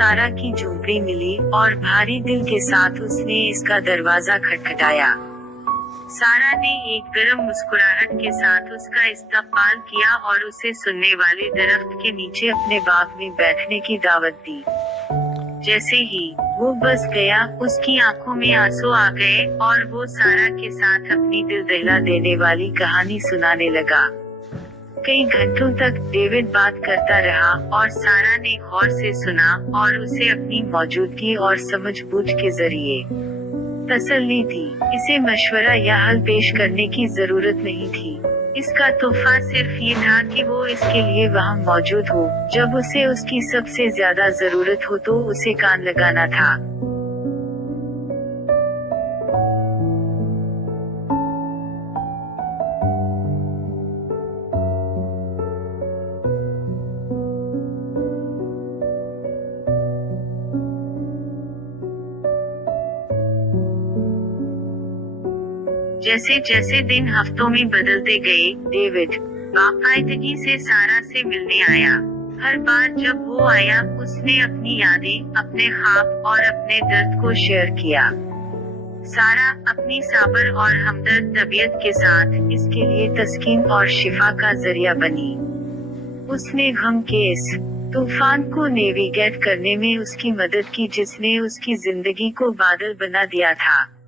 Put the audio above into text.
सारा की झोपड़ी मिली और भारी दिल के साथ उसने इसका दरवाजा खटखटाया। सारा ने एक गर्म मुस्कुराहट के साथ उसका इस्तकबाल किया और उसे सुनने वाले दरख्त के नीचे अपने बाग में बैठने की दावत दी। जैसे ही वो बस गया, उसकी आंखों में आंसू आ गए और वो सारा के साथ अपनी दिल दहला देने वाली कहानी सुनाने लगा। कई घंटों तक डेविड बात करता रहा और सारा ने गौर से सुना और उसे अपनी मौजूदगी और समझबूझ के जरिए तसल्ली दी। इसे मशवरा या हल पेश करने की जरूरत नहीं थी। इसका तोहफा सिर्फ ये था कि वो इसके लिए वहाँ मौजूद हो जब उसे उसकी सबसे ज्यादा जरूरत हो, तो उसे कान लगाना था। जैसे जैसे दिन हफ्तों में बदलते गए, डेविड बाकायदगी से सारा से मिलने आया। हर बार जब वो आया, उसने अपनी यादें, अपने ख्वाब और अपने दर्द को शेयर किया। सारा अपनी साबर और हमदर्द तबीयत के साथ इसके लिए तस्कीन और शिफा का जरिया बनी। उसने गम के इस तूफान को नेविगेट करने में उसकी मदद की जिसने उसकी जिंदगी को बादल बना दिया था।